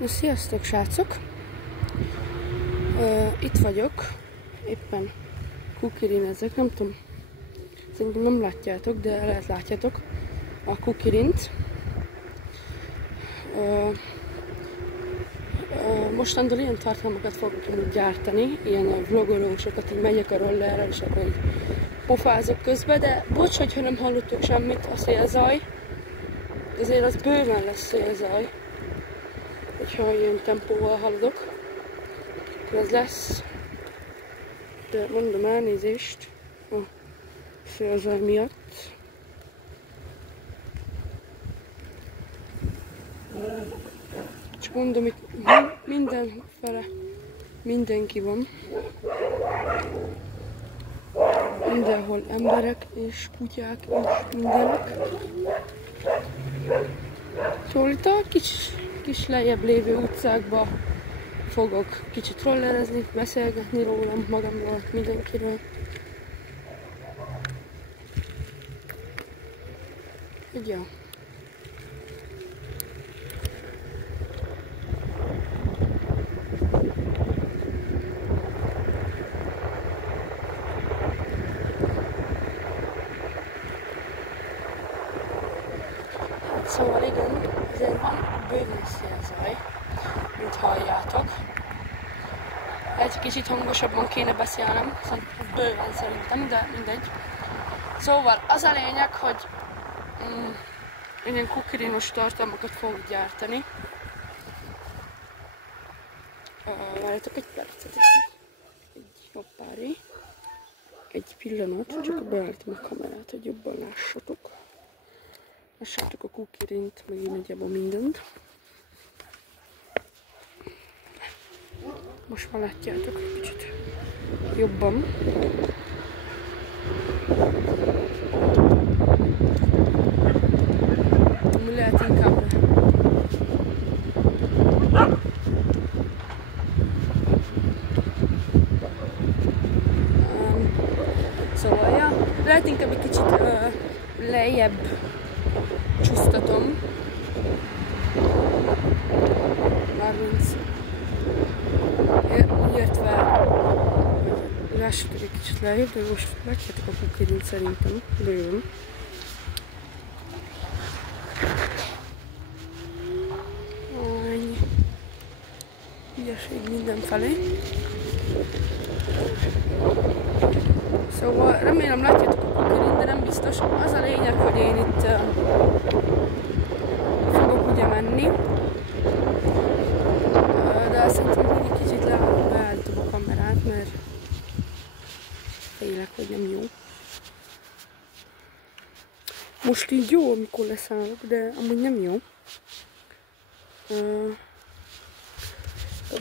Na, sziasztok, srácok! Itt vagyok, éppen kukirinezek, nem tudom, szerintem nem látjátok, de lehet látjátok a kukirint. Mostantól ilyen tartalmakat fogok gyártani, ilyen vlogolósokat, így megyek a rollerrel, és akkor így pofázok közben, de bocs, hogyha nem hallottok semmit, a szélzaj, azért az bőven lesz szélzaj, hogyha ilyen tempóval haladok, ez lesz, de mondom, elnézést a szélzaj miatt. Csak mondom, itt mindenfele mindenki van. Mindenhol emberek és kutyák és mindenek. Szóval itt a kis lejjebb lévő utcákba fogok kicsit rollerezni, beszélgetni rólam, magamról, mindenkiről. Így ja. Szóval igen, azért van bőven szélzaj, mint halljátok. Egy kicsit hangosabban kéne beszélnem, bőven szerintem, de mindegy. Szóval az a lényeg, hogy ilyen kukirinos tartalmakat fogok gyártani. Várjátok egy percet. Egy hoppári. Egy pillanat, csak beállítom a kamerát, hogy jobban lássatok. Lássátok a kukirint, meg így nagyjából mindent. Most már látjátok egy kicsit jobban. Mi lehet inkább szóval ja, lehet inkább egy kicsit lejjebb csúsztatom. Mármint értve lássatok egy kicsit lejjebb, de most látjátok a kukirint szerintem bőven. Ügyeség mindenfelé. Szóval remélem látjátok a kukirint, de nem biztos. Az a lényeg, hogy én itt fogok ugye menni. De szerintem még egy kicsit leállítom a kamerát, mert félek, hogy nem jó. Most így jó, amikor leszállok, de amúgy nem jó.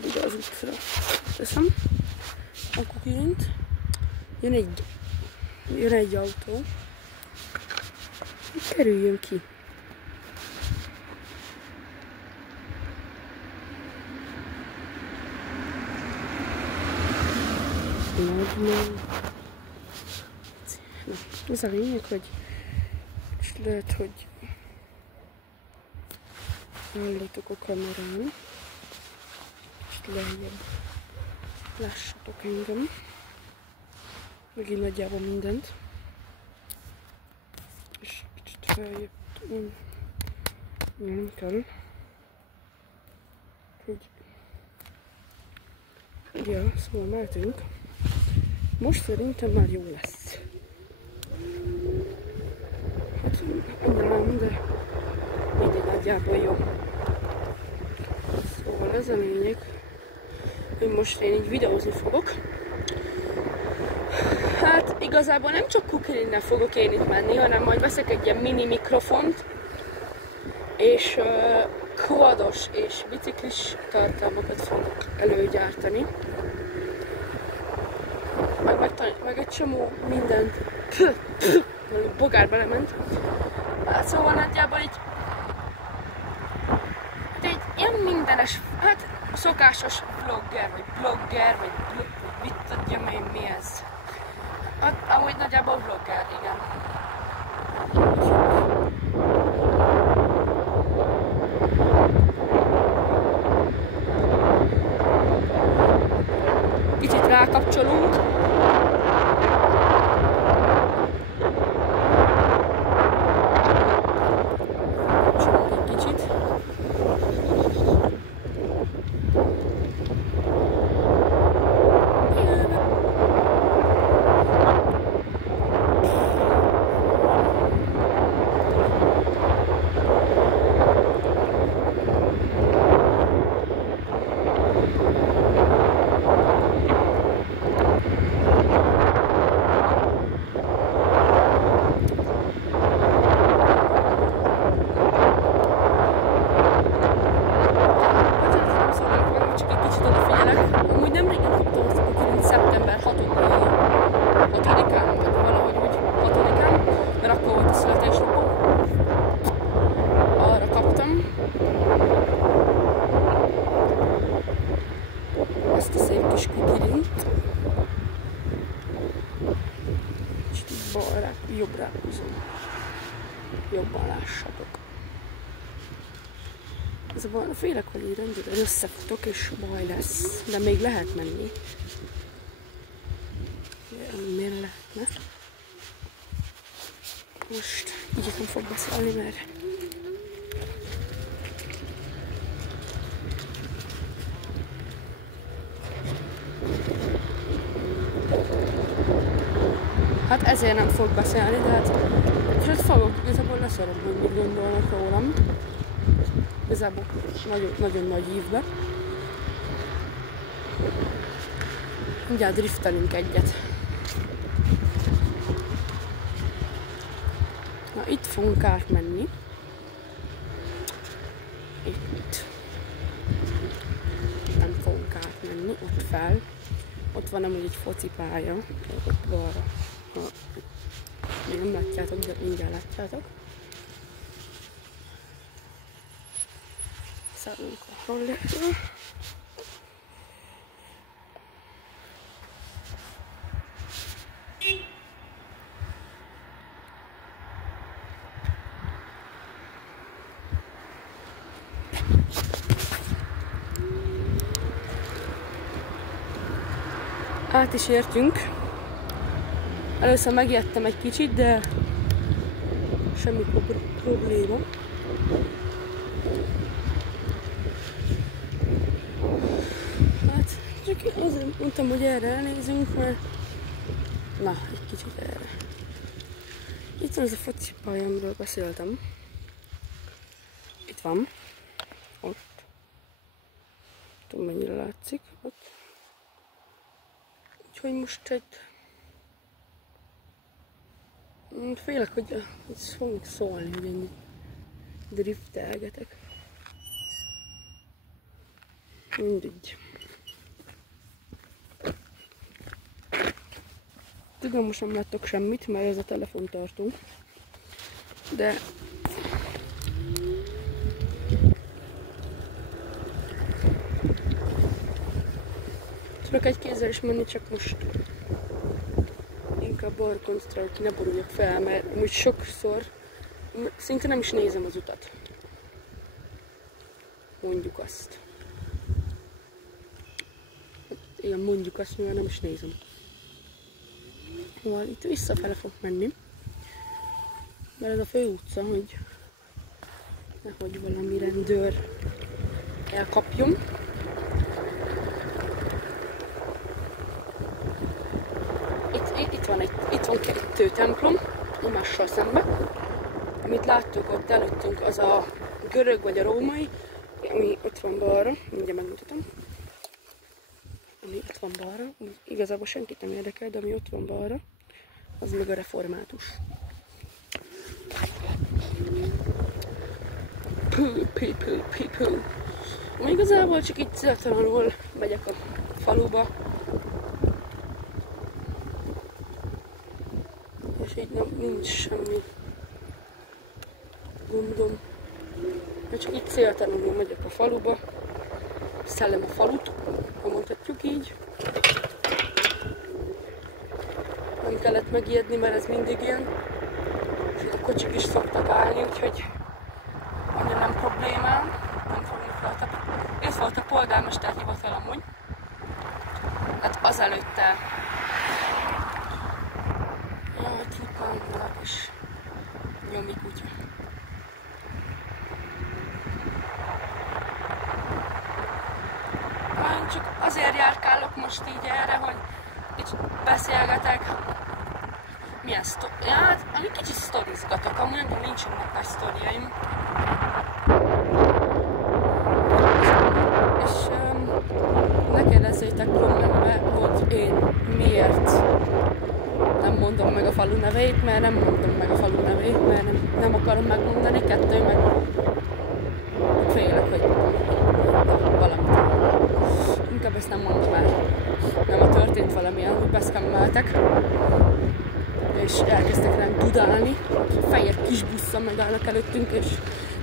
Ide az útra teszem a kukirint. Jön egy autó. Kerüljön ki. Az a lényeg, hogy lehet, hogy hallatok a kamerán. Kicsit lejjebb lássatok engem. Megint nagyjából mindent. És kicsit feljebb nem kell. Hogy ja, szóval mehetünk. Most szerintem már jó lesz. Hát nem, de mindig nagyjából jó. Szóval ez a lényeg, hogy most én így videózni fogok. Hát igazából nem csak kukirinnel fogok én itt menni, hanem majd veszek egy ilyen mini mikrofont, és quados és biciklis tartalmakat fogok előgyártani. Meg egy csomó mindent. Bogár belement. Hát szóval nagyjából így ilyen mindenes, hát szokásos vlogger, vagy blogger, vagy mit tudjam én mi ez. Hát, amúgy nagyjából vlogger, igen. rákapcsolunk. Kapcsolunk egy kicsit. Ezt a szép kis kukirint. És balra, jobbra húzom. Jobban lássatok. Ez a bal, félek, hogy így rendben összefutok és baj lesz. De még lehet menni. Miért lehetne? Most így nem fog beszélni, mert hát ezért nem fog beszélni, de hát sőt fogok, igazából leszarom, hogy mit gondolnak rólam. Igazából nagyon, nagyon nagy ívbe. Mindjárt driftelünk egyet. Na, itt fogunk átmenni. Itt. Nem fogunk átmenni, ott fel. Ott van amúgy egy focipálya, ott balra. Még nem látjátok, de mindjárt látjátok. Szállunk a rollerről. Át is értünk. Először megijedtem egy kicsit, de semmi probléma. Hát, csak azért mondtam, hogy erre elnézünk, mert... Na, egy kicsit erre. Itt van ez a focipálya, amiről beszéltem. Itt van. Ott. Tudom, mennyire látszik. Ott. Úgyhogy most egy... Félek, hogy ez fognak szólni, hogy ennyit driftelgetek. Mindegy. Tudom, most nem láttok semmit, mert ez a telefontartó. De... tudok egy kézzel is menni, csak most... inkább arra koncentrálok, hogy ne boruljak fel, mert úgy sokszor szinte nem is nézem az utat. Mondjuk azt. Igen, mondjuk azt, mivel nem is nézem. Szóval itt visszafele fog menni. Mert ez a fő utca, hogy nehogy valami rendőr elkapjon. Itt van kettő templom, egymással szemben. Amit láttuk ott előttünk, az a görög vagy a római, ami ott van balra, mindjárt megmutatom. Ami ott van balra, igazából senkit nem érdekel, de ami ott van balra, az meg a református. Pú. Igazából csak itt céltalanul megyek a faluba. És így nincs semmi gondom. Csak itt céltalanul megyek a faluba. Szellem a falut, ha mondhatjuk így. Nem kellett megijedni, mert ez mindig ilyen. És itt a kocsik is szoktak állni, úgyhogy annyira nem problémám. Nem fognak rajta. Ez volt a polgármester hivatal amúgy. Hát azelőtte futballnak és nyomi kutya. Csak azért járkálok most így erre, hogy kicsit beszélgetek. Milyen hát, kicsit sztorizgatok, amúgy nincsenek nagy sztoriaim. És ne kérdezzétek kommentbe, hogy én miért nem mondom meg a falu nevét, mert nem mondom meg a falu nevét, mert nem akarom megmondani, kettő, meg félek, hogy valamit. Inkább ezt nem mondom el. Nem történt valamilyen, hogy beszkemmeltek, és elkezdtek ránk dudálni, fehér kis busszal megállnak előttünk, és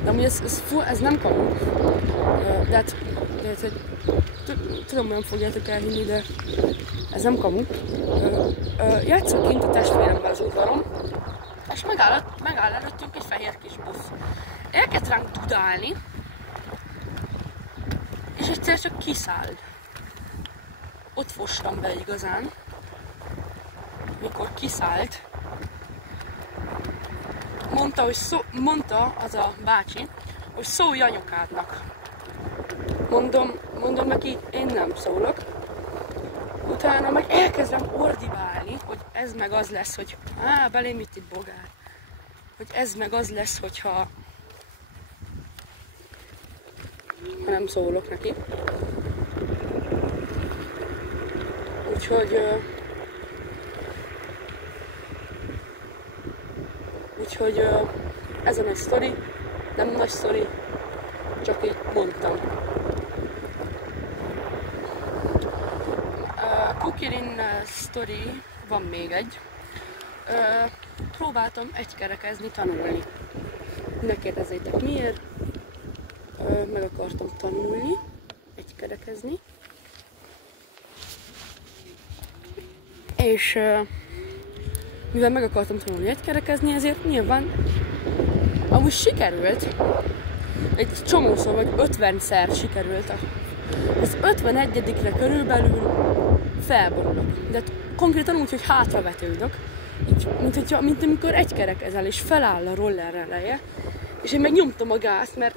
de amúgy ez nem kamu. De hát, hogy tudom, nem fogjátok elhinni, de ez nem kamu. Játszok kint a testvéremmel az udvaron, és megáll előttünk egy fehér kis busz. Elkezd ránk dudálni, és egyszer csak kiszáll. Ott fostam be igazán, mikor kiszállt. Mondta az a bácsi, hogy szólj anyukádnak. Mondom neki, én nem szólok. Utána meg elkezdem ordibálni, hogy ez meg az lesz, hogy belém itt bogár. Hogy ez meg az lesz, hogyha nem szólok neki. Úgyhogy ez a nagy sztori, nem nagy sztori, csak így mondtam. Kukirin sztori van még egy. Próbáltam egykerekezni, tanulni. Ne kérdezzétek miért. Meg akartam tanulni, egykerekezni. És mivel meg akartam tanulni egykerekezni, ezért nyilván amúgy sikerült. Egy csomószor, vagy 50-szer sikerült. Az 51-re körülbelül felborulok. De konkrétan úgy, hogy hátravetődök. Így, mint amikor egykerekezel, és feláll a roller eleje. És én meg nyomtam a gázt, mert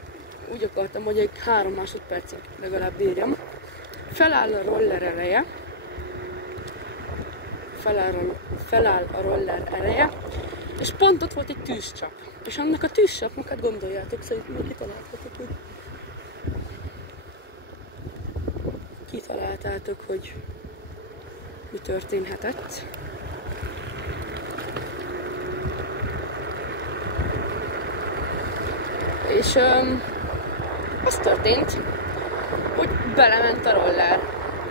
úgy akartam, hogy egy 3 másodpercig legalább bírjam. Feláll a roller eleje. Feláll a roller ereje, és pont ott volt egy tűzcsap. És annak a tűzcsapnak, hát gondoljátok, szerintem kitaláltátok, hogy mi történhetett. És az történt, hogy belement a roller,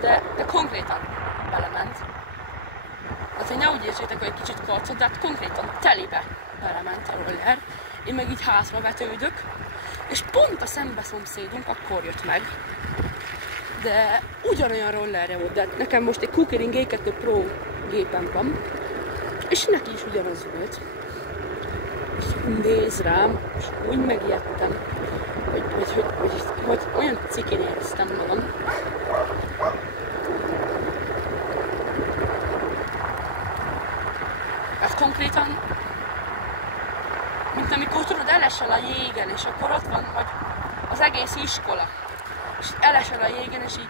de konkrétan belement. Azért ne úgy értsétek, hogy egy kicsit karcot, de hát konkrétan telibe belement a roller. Én meg így hátravetődök, és pont a szembeszomszédunk akkor jött meg. De ugyanolyan rollerre volt, de nekem most egy Kukirin G2 Pro gépen van, és neki is ugyanaz volt. És néz rám, és úgy megijedtem, hogy olyan cikin éreztem magam. Hát konkrétan, mint amikor tudod, elesel a jégen, és akkor ott van, hogy az egész iskola, és elesel a jégen, és így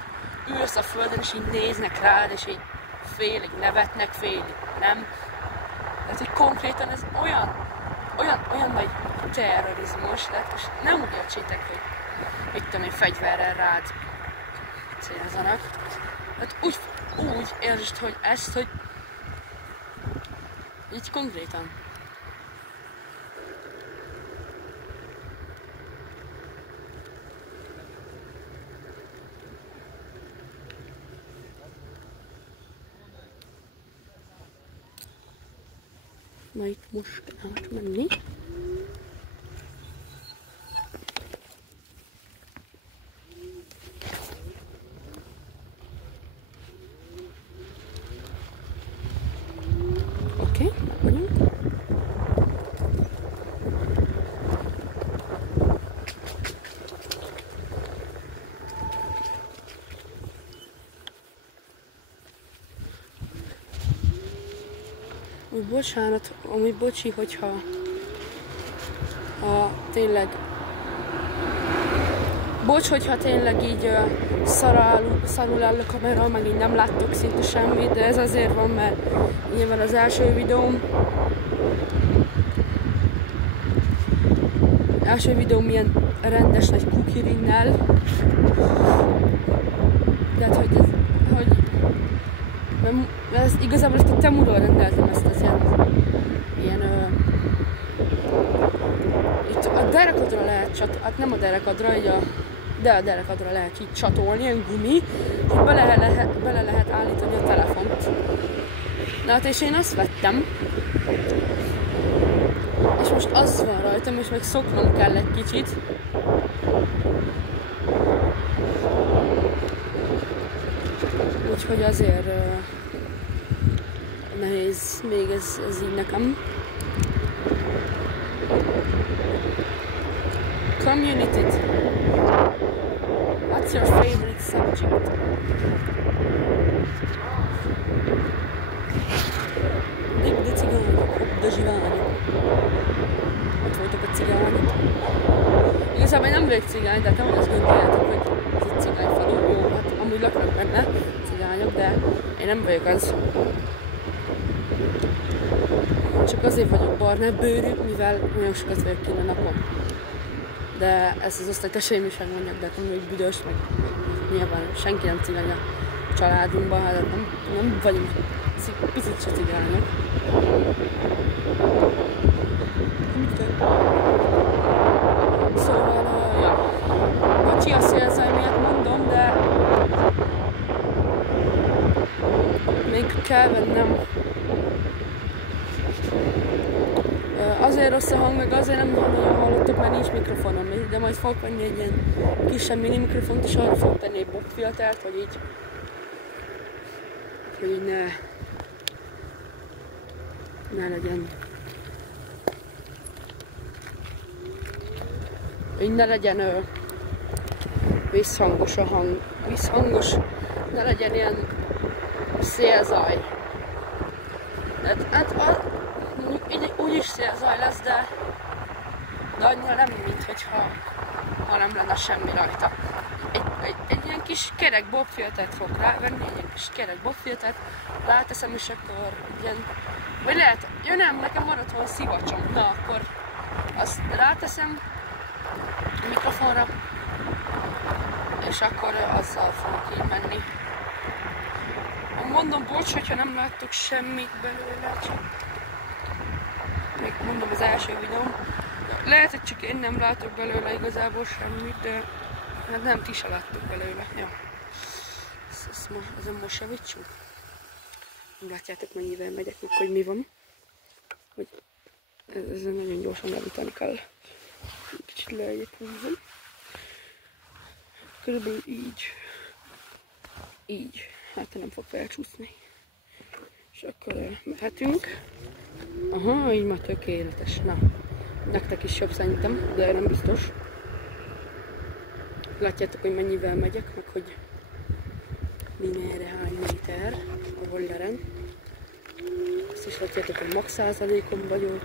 ülsz a földön, és így néznek rád, és így félig nevetnek, félig nem. Tehát, hogy konkrétan ez olyan nagy terrorizmus lett, és nem úgy értsétek, hogy mit tudom én, fegyverrel rád célzanak. Hát úgy értsd, hogy ezt, hogy így konkrétan. Na itt most kell átmenni. Oké, meg vagyunk. Úgy bocsánat, amúgy bocsi, hogyha tényleg hogyha tényleg így szarul áll a kamera, meg így nem láttok szinte semmit, de ez azért van, mert nyilván az első videóm ilyen rendes nagy kukirinnel, de hát, ez igazából ezt a Temuról rendeltem, ezt az ilyen itt a derekadra lehet hát nem a derekadra, de a derekadra lehet így csatolni, ilyen gumi, így bele lehet állítani a telefont. Na hát és én azt vettem, és most az van rajtam, és meg szoknom kell egy kicsit. Úgyhogy azért nehéz még ez így nekem. Community. What's your favorite subject? De cigányok, de zsiványok. Ott voltak a cigányok. Igazából én nem vagyok cigány, de nem azt gondoljátok, hogy ez egy cigányfalu. Jó, hát amúgy laknak benne cigányok, de én nem vagyok az. Csak azért vagyok barna bőrű, mivel nagyon sokat vagyok kint a napon. De ezt az osztálytársaim is megmondják, de hát nem vagyok büdös, meg nyilván senki nem cigány a családunkban, hát nem vagyunk picit se cigányok. Szóval, ja. Bocsi a szélzaj miatt mondom, de még kell vennem. Azért rossz a hang, meg azért nem nagyon hallottok, mert nincs mikrofonom, de majd fogok venni egy ilyen kisebb mini mikrofont, és arra fogok tenni egy bobfiltert, hogy így ne legyen. Így ne legyen visszhangos a hang, ne legyen ilyen szélzaj. Hát úgyis szélzaj lesz, de annyira nem, minthogyha nem lenne semmi rajta. Egy ilyen kis kerek bobfiltert fogok rávenni, egy ilyen kis kerek bobfiltert, ráteszem, és akkor ilyen, vagy lehet, nem, nekem maradt volna szivacsom, na akkor azt ráteszem a mikrofonra, és akkor azzal fogok így menni. Mondom, bocs, hogyha nem láttok semmit belőle, csak még mondom az első videóm. Lehet, hogy csak én nem látok belőle igazából semmit, de hát nem, ti se láttok belőle. Ja. Ezen most javítsunk. Nem látjátok, mennyivel megyek, hogy mi van. Hogy ezen nagyon gyorsan javítani kell. Kicsit lejjebb húzom. Körülbelül így. Így. Hát nem fog felcsúszni. És akkor mehetünk. Aha, így már tökéletes. Na, nektek is jobb szerintem, de nem biztos. Látjátok, hogy mennyivel megyek, meg hogy merre hány méter a holleren. Azt is látjátok, hogy max százalékon vagyok.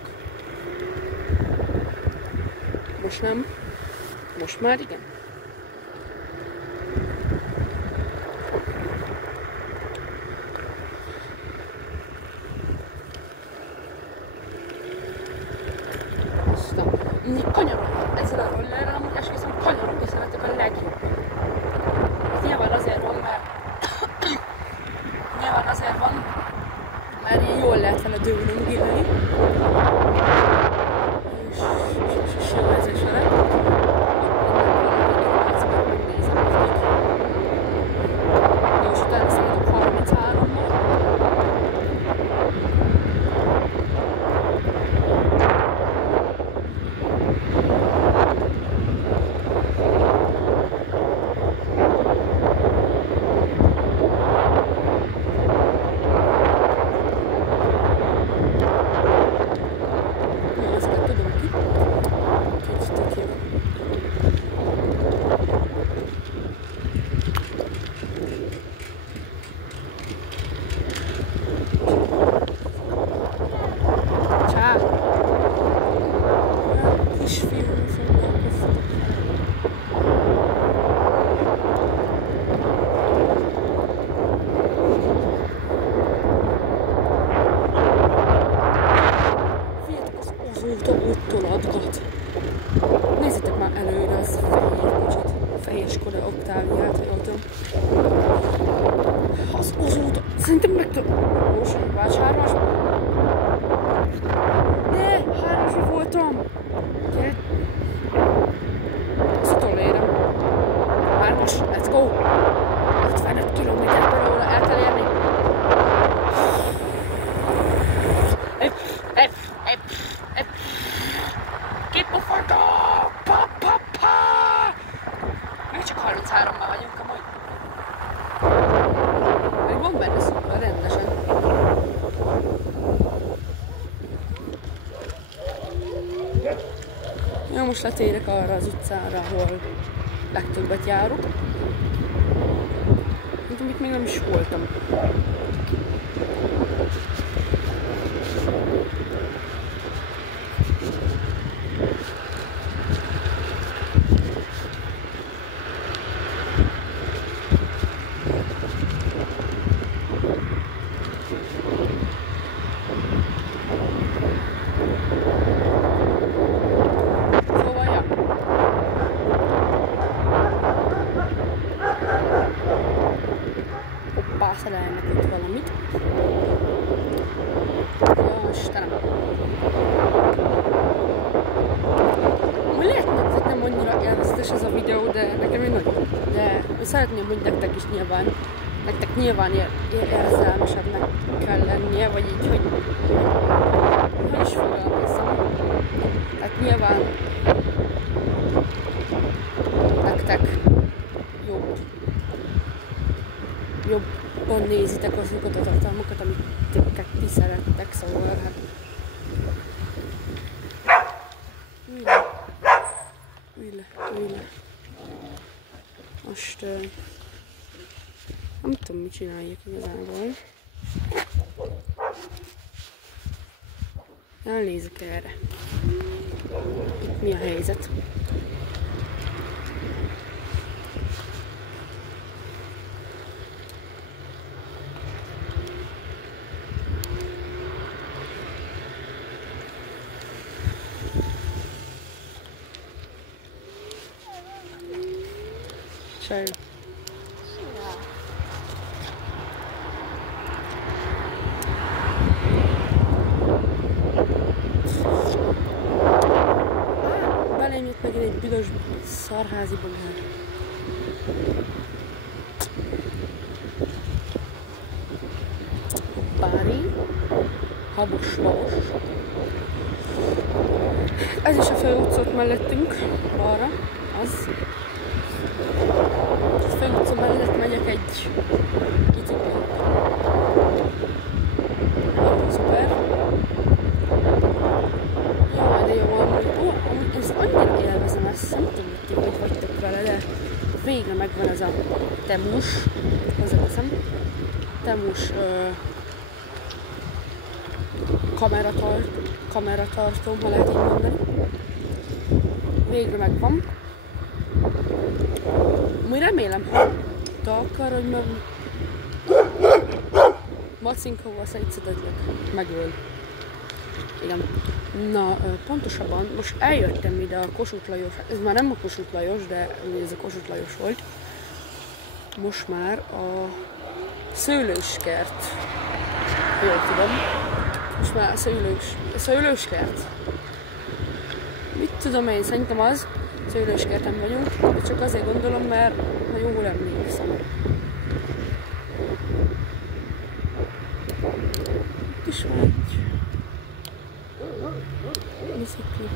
Most nem. Most már igen. Kanyarok ezzel a rollerrel, amúgy esküszöm, kanyarok szeretek a legjobb. Ez nyilván azért van, mert így jól lehet vele dőlöngélni. És jó ez is vele. Jó, és utána szaladok 33-mal. Szerintem meg tudom. Most egy bács hármasban. De, hármasban voltam. Gyere. Ez utolérem. Hármas, let's go. 55 km/h el kell érni. Kipufogó! Pa! Még csak 33-mal vagyunk amúgy. Még van benne szuper, rendesen. Ja, most letérek arra az utcára, ahol legtöbbet járok. Mint amit még nem is voltam. Szerelnek ott valamit. Ja, Istenem. Lehet, hogy nem annyira élvezetes ez a videó, de nekem még nagyon. De szeretném, hogy nektek nyilván érzelmesebbnek kell lennie, vagy így, hogy is fogalmazzam. Tehát nyilván nektek jobban nézitek azokat a tartalmakat, amiket ti szerettek, szóval hát... Ülj le. Most... nem tudom, mit csináljak igazából. Elnézek erre. Itt mi a helyzet? Sajnos. Belém jött megint egy büdös szarházi bogár. Bári, habos. Ez is a főutca mellettünk, balra, az. A főutca mellett megyek egy biciklivel. Szuper. Jaj, de jó, amúgy ezt annyira élvezem, ezt nem tudom, hogy vagytok vele, de végre megvan ez a Temus, hozzáteszem, Temus kameratartóm, ha lehet így mondani. Végre megvan. Úgy remélem, haltak arra, hogy macinkóval szedlek, megöl. Igen. Na, pontosabban most eljöttem ide a Kossuth Lajos, ez már nem a Kossuth Lajos, de ez a Kossuth Lajos volt. Most már a szőlőskert. Jól tudom. Most már a szőlőskert. Mit tudom én, szerintem az. Szőlőskerten vagyunk, de csak azért gondolom, mert ha jól emlékszem. Itt is van egy bicikli.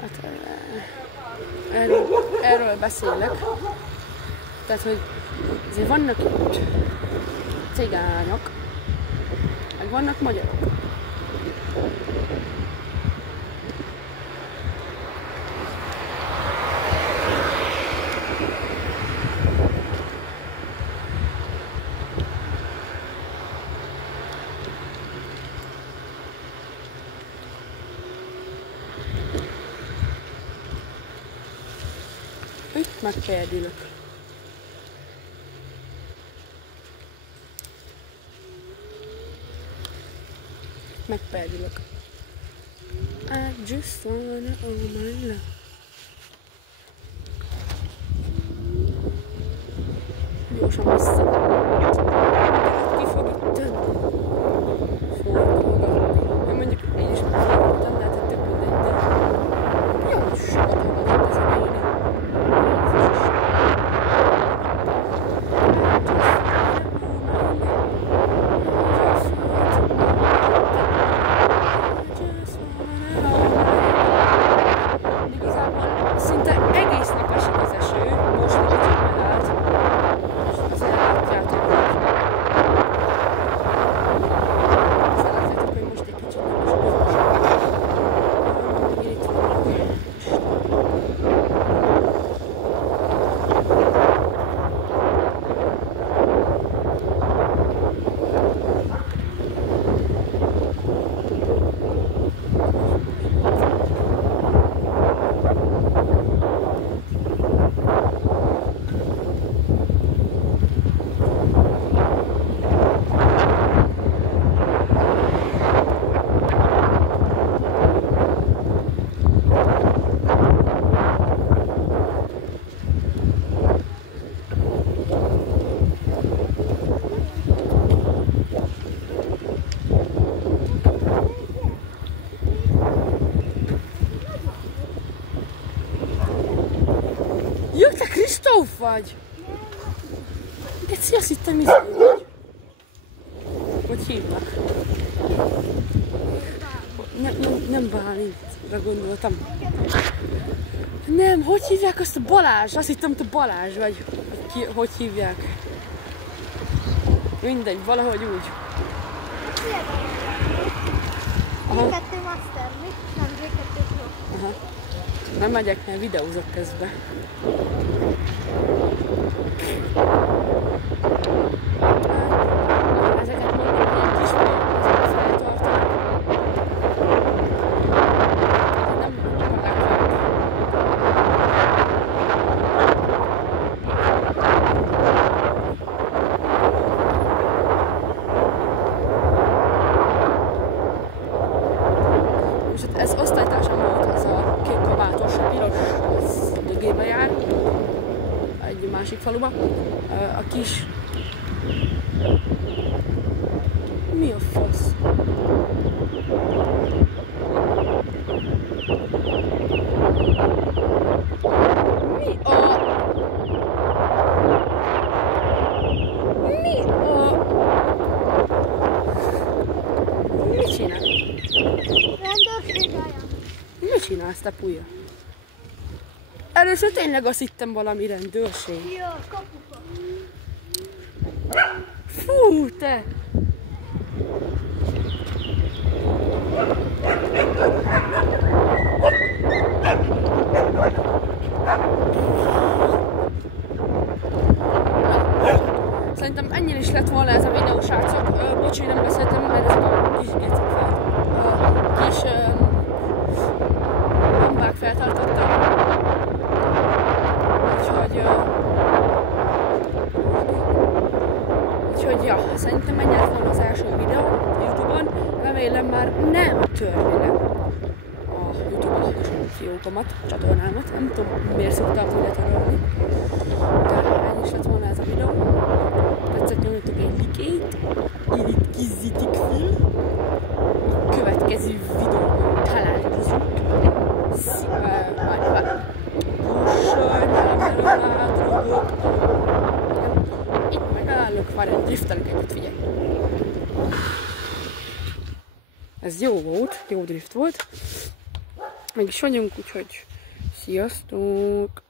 Hát erről beszélek. Tehát, hogy azért vannak itt cigányok, meg vannak magyarok. Itt megkérdülök. megperdülök. I just wanna own my love. Gyorsan vissza. Ki fog itt tenni? Forgolgatni. Mondjuk én is megfordultam, de hát több mindegy, de... Jaj, sokat hallgatott ez a néni. Igazából szinte egész nap esik az eső, most egy kicsit megállt. És azért látjátok, hogy most egy kicsit nem esik az eső. Én itt vannak. Jö, te Kristóf vagy? Geci, azt hittem izé vagy. Hogy hívnak? Nem Bálintra gondoltam. Nem, hogy hívják azt a Balázs? Azt hittem, te Balázs vagy. Hogy hívják? Mindegy, valahogy úgy. Aha. Aha. Nem megyek, mert videózok közben. Ezeket mondom, ilyen kis feltartanak. Nem magát. Most ez osztálytársam volt, az a kék kabátos, a piros, az dögébe jár, egy másik faluba. A kis... Mi a fasz? Mi a... Mit csinál? Mit csinálsz, te pulya? Először tényleg azt hittem valami rendőrség. Ja, kapuka. Fú, te! Szerintem ennyire is lett volna ez a videó, srácok. Bocsi, nem beszéltem, mert ezek a kis gecik kis bombák feltartottak. Úgyhogy ja, szerintem ennyi lett volna az első videó YouTube-on. Remélem már nem törvényem a YouTube-on a fiókomat, a csatornámat. Nem tudom, miért szoktam ide törölni. De ennyi is lett volna ez a videó. Tetszett, nyomjatok egy likét, iratkozzatok fel. A következő videóban találkozunk. Itt megállok, várjál, driftelek egyet, figyelj. Ez jó volt, jó drift volt. Meg is vagyunk, úgyhogy sziasztok!